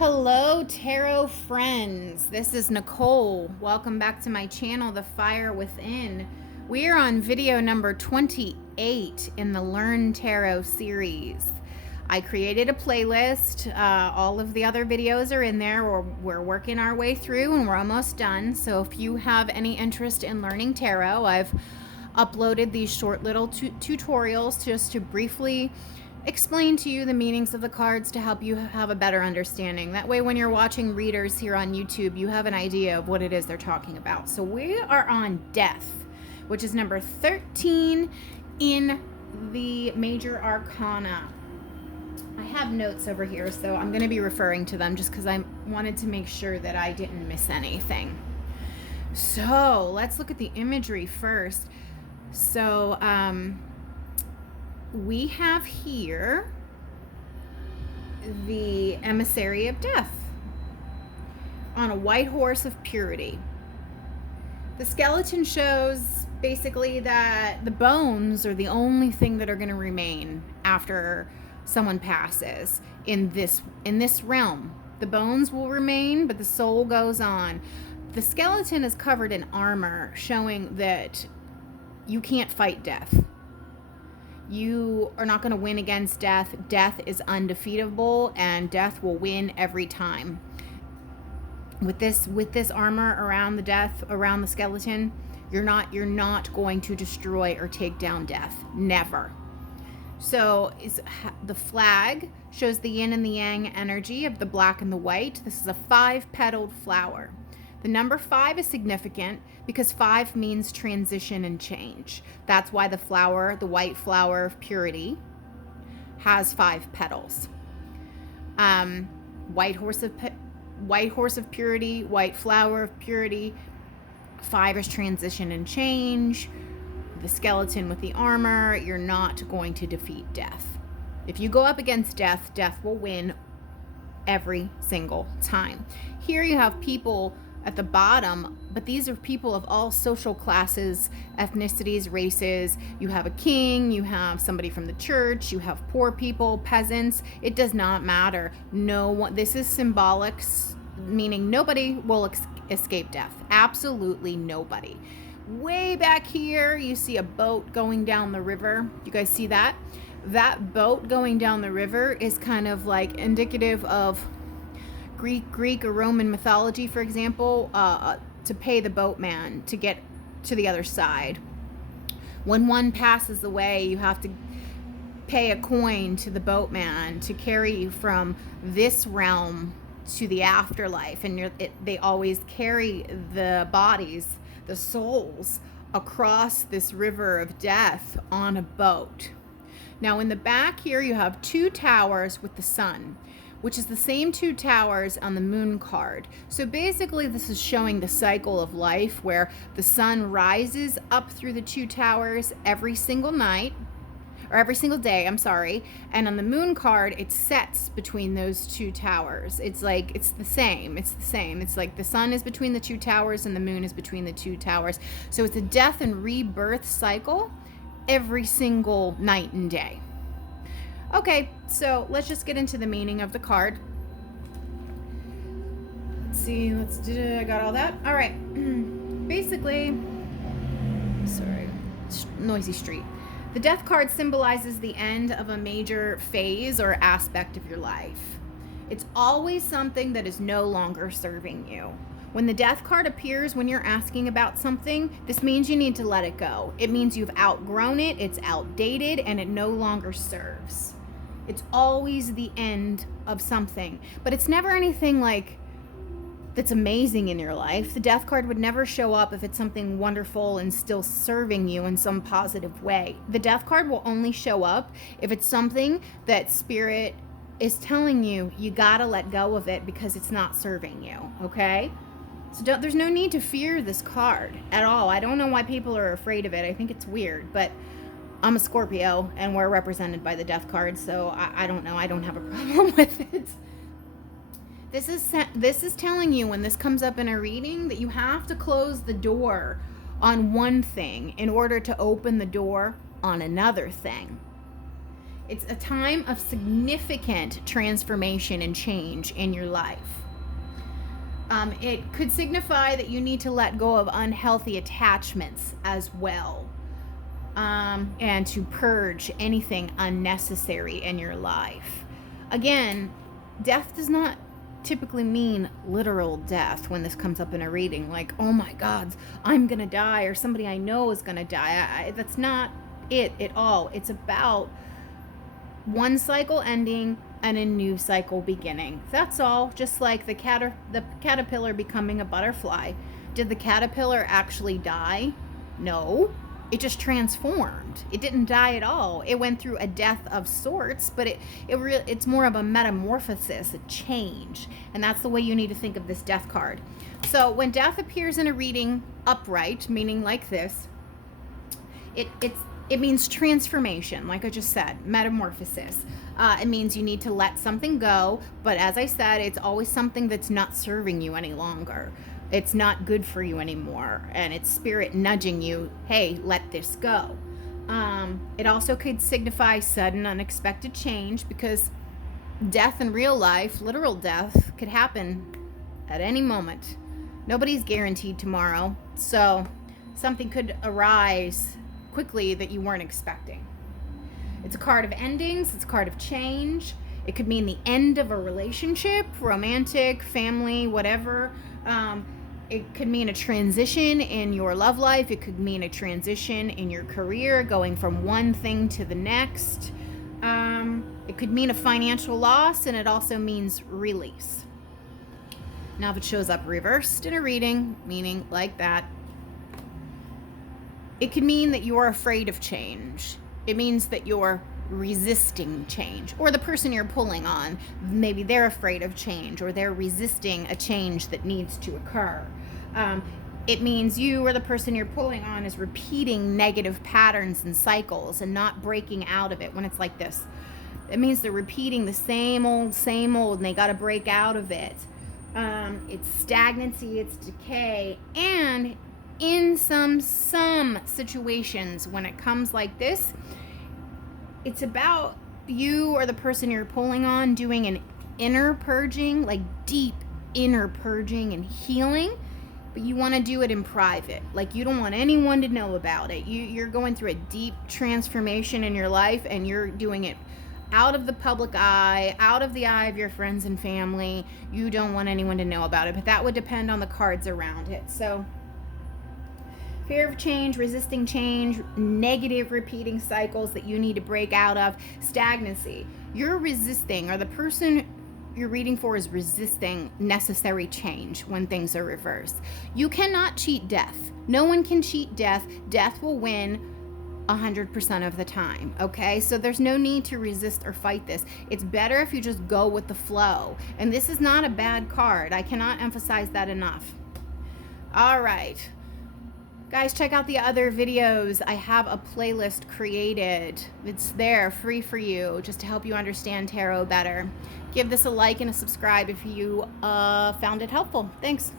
Hello, tarot friends. This is Nicole. Welcome back to my channel, The Fire Within. We are on video number 28 in the Learn Tarot series. I created a playlist. All of the other videos are in there. We're working our way through and we're almost done. So if you have any interest in learning tarot, I've uploaded these short little tutorials just to briefly explain to you the meanings of the cards to help you have a better understanding. That way when you're watching readers here on YouTube, you have an idea of what it is they're talking about. So we are on Death, which is number 13 in the Major Arcana. I have notes over here, so I'm going to be referring to them just because I wanted to make sure that I didn't miss anything. So let's look at the imagery first. So, we have here the emissary of death on a white horse of purity. The skeleton shows basically that the bones are the only thing that are going to remain after someone passes in this realm. The bones will remain, but the soul goes on. The skeleton is covered in armor, showing that you can't fight death. You are not going to win against death. Death is undefeatable, and death will win every time. With this armor around the skeleton, you're not going to destroy or take down death. Never. So the flag shows the yin and the yang energy of the black and the white. This is a 5-petaled flower. The number 5 is significant because 5 means transition and change. That's why the flower, the white flower of purity, has 5 petals. White horse of purity, white flower of purity. 5 is transition and change. The skeleton with the armor, you're not going to defeat death. If you go up against death, death will win every single time. Here you have people at the bottom, but these are people of all social classes, ethnicities, races. You have a king, you have somebody from the church, you have poor people, peasants. It does not matter. No one. This is symbolic, meaning nobody will escape death. Absolutely nobody. Way back here, you see a boat going down the river. You guys see that? That boat going down the river is kind of like indicative of Greek or Roman mythology, for example, to pay the boatman to get to the other side. When one passes away, you have to pay a coin to the boatman to carry you from this realm to the afterlife. And they always carry the bodies, the souls, across this river of death on a boat. Now in the back here, you have 2 towers with the sun, which is the same 2 towers on the moon card. So basically this is showing the cycle of life where the sun rises up through the 2 towers every single night, or every single day, I'm sorry. And on the moon card, it sets between those 2 towers. It's the same. It's like the sun is between the 2 towers and the moon is between the 2 towers. So it's a death and rebirth cycle every single night and day. Okay, so let's just get into the meaning of the card. Let's see, I got all that. All right, basically, sorry, noisy street. The death card symbolizes the end of a major phase or aspect of your life. It's always something that is no longer serving you. When the death card appears when you're asking about something, this means you need to let it go. It means you've outgrown it, it's outdated, and it no longer serves. It's always the end of something, but it's never anything like that's amazing in your life. The death card would never show up if it's something wonderful and still serving you in some positive way. The death card will only show up if it's something that spirit is telling you gotta let go of it because it's not serving you, okay? So there's no need to fear this card at all. I don't know why people are afraid of it. I think it's weird, but I'm a Scorpio and we're represented by the death card, so I don't know. I don't have a problem with it. This is telling you when this comes up in a reading that you have to close the door on one thing in order to open the door on another thing. It's a time of significant transformation and change in your life. It could signify that you need to let go of unhealthy attachments as well, and to purge anything unnecessary in your life. Again, death does not typically mean literal death when this comes up in a reading, like, oh my God, I'm gonna die, or somebody I know is gonna die. That's not it at all. It's about one cycle ending and a new cycle beginning. That's all. Just like the caterpillar becoming a butterfly. Did the caterpillar actually die? No. It just transformed. It didn't die at all. It went through a death of sorts, but it's more of a metamorphosis, a change. And that's the way you need to think of this death card. So when death appears in a reading upright, meaning like this, it means transformation, like I just said, metamorphosis. It means you need to let something go, but as I said, it's always something that's not serving you any longer. It's not good for you anymore, and it's spirit nudging you, hey, let this go. It also could signify sudden, unexpected change, because death in real life, literal death, could happen at any moment. Nobody's guaranteed tomorrow, so something could arise quickly that you weren't expecting. It's a card of endings. It's a card of change. It could mean the end of a relationship, romantic, family, whatever. It could mean a transition in your love life. It could mean a transition in your career, going from one thing to the next. It could mean a financial loss, and it also means release. Now, if it shows up reversed in a reading, meaning like that, it could mean that you're afraid of change. It means that you're resisting change, or the person you're pulling on, maybe they're afraid of change, or they're resisting a change that needs to occur. It means you or the person you're pulling on is repeating negative patterns and cycles and not breaking out of it when it's like this. It means they're repeating the same old, and they got to break out of it. It's stagnancy, it's decay, and in some situations when it comes like this, it's about you or the person you're pulling on doing an inner purging, like deep inner purging and healing, but you want to do it in private. Like, you don't want anyone to know about it. You're going through a deep transformation in your life, and you're doing it out of the public eye, out of the eye of your friends and family. You don't want anyone to know about it, but that would depend on the cards around it. So fear of change, resisting change, negative repeating cycles that you need to break out of, stagnancy. You're resisting, or the person you're reading for is resisting necessary change when things are reversed. You cannot cheat death. No one can cheat death. Death will win 100% of the time, okay? So there's no need to resist or fight this. It's better if you just go with the flow. And this is not a bad card. I cannot emphasize that enough. All right. Guys, check out the other videos. I have a playlist created. It's there, free for you, just to help you understand tarot better. Give this a like and a subscribe if you found it helpful. Thanks.